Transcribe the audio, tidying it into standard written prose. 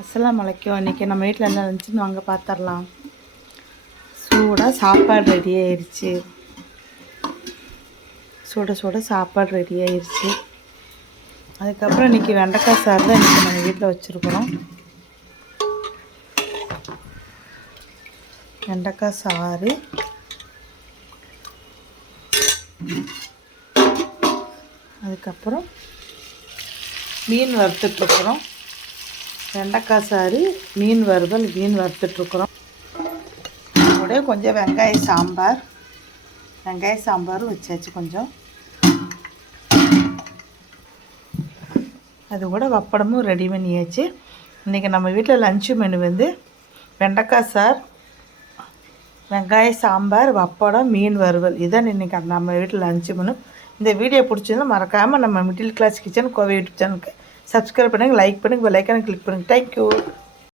அஸ்ஸலாமு அலைக்கும். இன்றைக்கி நம்ம வீட்டில் என்ன இருந்துச்சுன்னு வாங்க பார்த்துடலாம். சூடாக சாப்பாடு ரெடி ஆயிடுச்சு. சுட சாப்பாடு ரெடி ஆயிடுச்சு. அதுக்கப்புறம் இன்றைக்கி வெண்டைக்காய் சாறு தான் இன்றைக்கி நம்ம வீட்டில் வச்சுருக்குறோம். வெண்டைக்காய் சாறு, அதுக்கப்புறம் மீன் வறுத்துட்ருக்குறோம். வெண்டைக்காய் சாறு, மீன் வறுவல், மீன் வறுத்துட்ருக்குறோம். கூட கொஞ்சம் வெங்காய சாம்பாரும் வச்சாச்சு. கொஞ்சம் அது கூட வப்படமும் ரெடி பண்ணியாச்சு. இன்றைக்கி நம்ம வீட்டில் லஞ்சு மெனு வந்து வெண்டைக்காய் சார், வெங்காய சாம்பார், வப்படம், மீன் வறுவல். இதான் இன்றைக்கி நம்ம வீட்டில் லஞ்சு மெனு. இந்த வீடியோ பிடிச்சிருந்தா மறக்காமல் நம்ம middle class kitchen Kovai YouTube சேனலுக்கு சப்ஸ்கிரைப் பண்ணுங்கள், லைக் பண்ணுங்கள், பெல் ஐக்கானை கிளிக் பண்ணுங்கள். தேங்க்யூ.